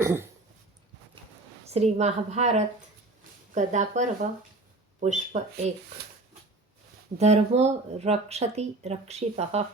श्री महाभारत गदा पर्व पुष्प 1। धर्मो रक्षति रक्षितः।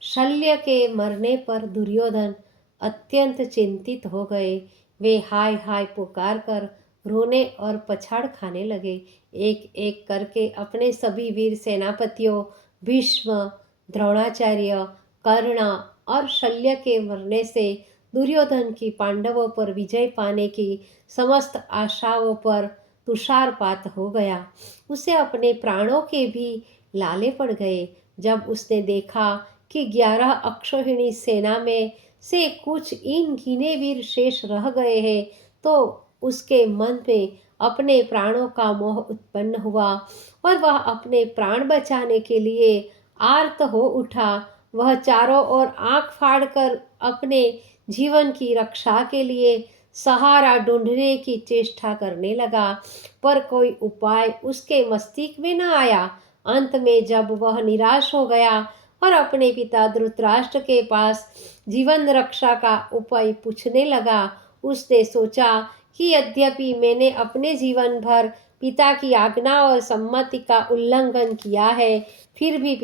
शल्य के मरने पर दुर्योधन अत्यंत चिंतित हो गए। वे हाय हाय पुकार कर रोने और पछाड़ खाने लगे। एक एक करके अपने सभी वीर सेनापतियों भीष्म, द्रोणाचार्य, कर्ण और शल्य के मरने से दुर्योधन की पांडवों पर विजय पाने की समस्त आशाओं पर तुषारपात हो गया। उसे अपने प्राणों के भी लाले पड़ गए जब उसने देखा कि 11 अक्षौहिणी सेना में से कुछ इन गिने वीर शेष रह गए हैं, तो उसके मन में अपने प्राणों का मोह उत्पन्न हुआ और वह अपने प्राण बचाने के लिए आर्त हो उठा। वह चारों ओर आंख फाड़कर अपने जीवन की रक्षा के लिए सहारा ढूंढने की चेष्टा करने लगा, पर कोई उपाय उसके मस्तिष्क में न आया। अंत में जब वह निराश हो गया और अपने पिता धृतराष्ट्र के पास जीवन रक्षा का उपाय पूछने लगा, उसने सोचा कि यद्यपि मैंने अपने जीवन भर पिता की आज्ञा और सम्मति का उल्लंघन किया है, फिर भी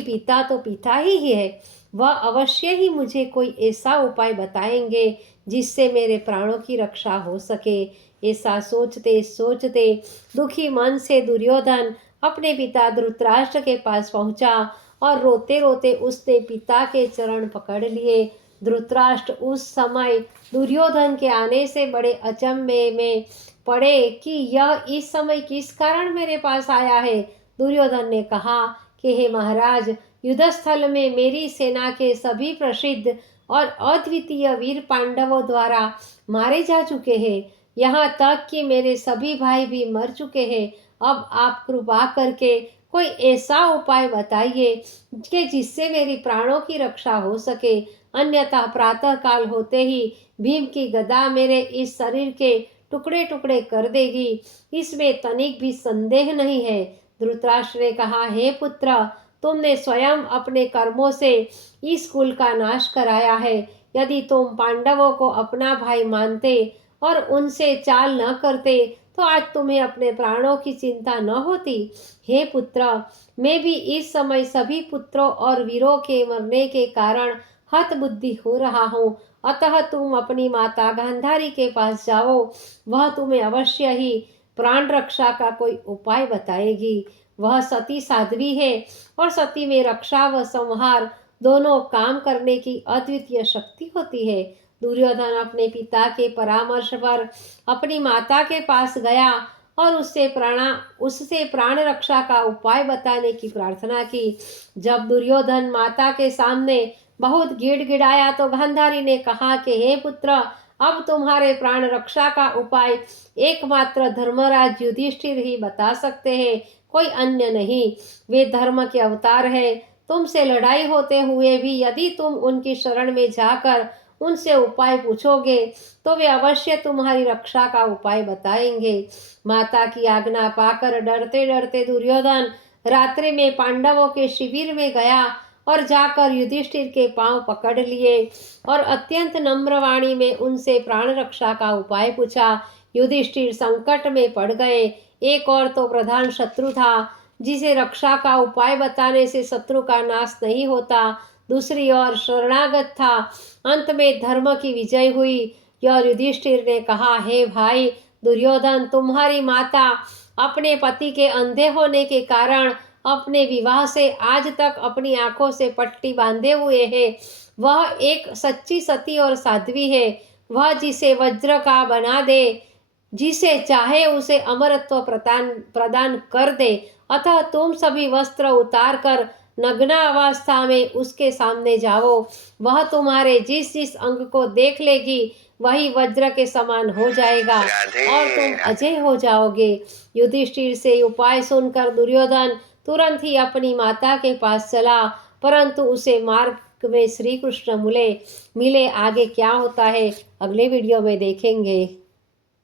पिता तो पिता ही है। वह अवश्य ही मुझे कोई ऐसा उपाय बताएंगे जिससे मेरे प्राणों की रक्षा हो सके। ऐसा सोचते सोचते दुखी मन से दुर्योधन अपने पिता धृतराष्ट्र के पास पहुंचा और रोते रोते उसने पिता के चरण पकड़ लिए। धृतराष्ट्र उस समय दुर्योधन के आने से बड़े अचंभे में पड़े कि यह इस समय किस कारण मेरे पास आया है। दुर्योधन ने कहा कि हे महाराज, युद्धस्थल में मेरी सेना के सभी प्रसिद्ध और अद्वितीय वीर पांडवों द्वारा मारे जा चुके हैं। यहाँ तक कि मेरे सभी भाई भी मर चुके हैं। अब आप कृपा करके कोई ऐसा उपाय बताइए कि जिससे मेरी प्राणों की रक्षा हो सके, अन्यथा प्रातः काल होते ही भीम की गदा मेरे इस शरीर के टुकड़े टुकड़े कर देगी, इसमें तनिक भी संदेह नहीं है। धृतराष्ट्र ने कहा, हे पुत्र, तुमने स्वयं अपने कर्मों से इस कुल का नाश कराया है। यदि तुम पांडवों को अपना भाई मानते और उनसे चाल न करते तो आज तुम्हें अपने प्राणों की चिंता न होती। हे पुत्र, मैं भी इस समय सभी पुत्रों और वीरों के मरने के कारण हतबुद्धि हो रहा हूँ। अतः तुम अपनी माता गांधारी के पास जाओ, वह तुम्हें अवश्य ही प्राण रक्षा का कोई उपाय बताएगी। वह सती साध्वी है और सती में रक्षा व संहार दोनों काम करने की अद्वितीय शक्ति होती है। दुर्योधन अपने पिता के परामर्श पर अपनी माता के पास गया और उससे प्राण रक्षा का उपाय बताने की प्रार्थना की। जब दुर्योधन माता के सामने बहुत गिड़गिड़ाया तो गांधारी ने कहा कि हे पुत्र, अब तुम्हारे प्राण रक्षा का उपाय एकमात्र धर्मराज युधिष्ठिर ही बता सकते हैं, कोई अन्य नहीं। वे धर्म के अवतार है। तुमसे लड़ाई होते हुए भी यदि तुम उनकी शरण में जाकर उनसे उपाय पूछोगे तो वे अवश्य तुम्हारी रक्षा का उपाय बताएंगे। माता की आज्ञा पाकर डरते डरते दुर्योधन रात्रि में पांडवों के शिविर में गया और जाकर युधिष्ठिर के पांव पकड़ लिए और अत्यंत नम्र वाणी में उनसे प्राण रक्षा का उपाय पूछा। युधिष्ठिर संकट में पड़ गए। एक और तो प्रधान शत्रु था जिसे रक्षा का उपाय बताने से शत्रु का नाश नहीं होता, दूसरी ओर शरणागत था। अंत में धर्म की विजय हुई। और युधिष्ठिर ने कहा, हे भाई दुर्योधन, तुम्हारी माता अपने पति के अंधे होने के कारण अपने विवाह से आज तक अपनी आंखों से पट्टी बांधे हुए है। वह एक सच्ची सती और साध्वी है। वह जिसे वज्र का बना दे, जिसे चाहे उसे अमरत्व प्रदान कर दे। अतः तुम सभी वस्त्र उतार कर नग्न अवस्था में उसके सामने जाओ। वह तुम्हारे जिस जिस अंग को देख लेगी वही वज्र के समान हो जाएगा और तुम अजय हो जाओगे। युधिष्ठिर से उपाय सुनकर दुर्योधन तुरंत ही अपनी माता के पास चला, परंतु उसे मार्ग में श्री कृष्ण मिले। आगे क्या होता है अगले वीडियो में देखेंगे।